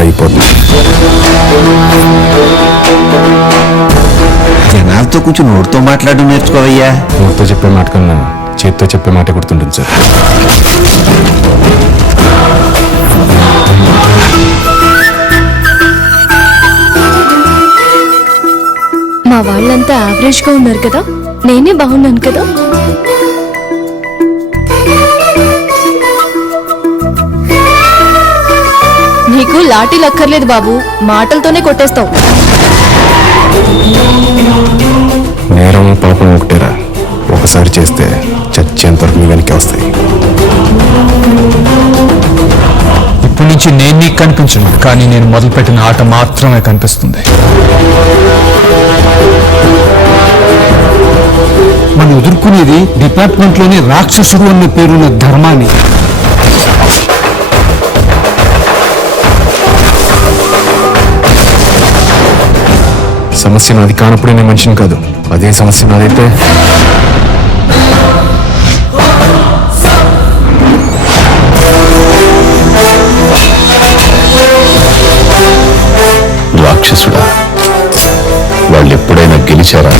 అయిపోతుంది. జనాలతో కొంచెం నోటితో మాట్లాడడం నేర్చుకోవయ్యా. నోటితో చెప్పే మాట కన్నా చేత్తో చెప్పే మాట గుర్తుంటుంది సార్. మా వాళ్ళంతా యావరేజ్గా ఉన్నారు కదా? నేనే బాగున్నాను కదా? నీకు లాఠీలు అక్కర్లేదు బాబు. మాటలతోనే కొట్టేస్తావు. నేరం పాపం ఒకటేరా. ఒకసారి చేస్తే చచ్చేంత వరకు మీ వెనక్కి వస్తాయి. ఇప్పటి నుంచి నేను నీకు కనిపించను కానీ నేను మొదలుపెట్టిన ఆట మాత్రమే కనిపిస్తుంది. మనం ఎదుర్కొనేది డిపార్ట్మెంట్లోని రాక్షసుడు అన్న పేరున్న ధర్మాన్ని. సమస్య నాది కానప్పుడే నేను మనిషిని కాదు. అదే సమస్య నాదైతే. రాక్షసుడా వాళ్ళు ఎప్పుడైనా గెలిచారా?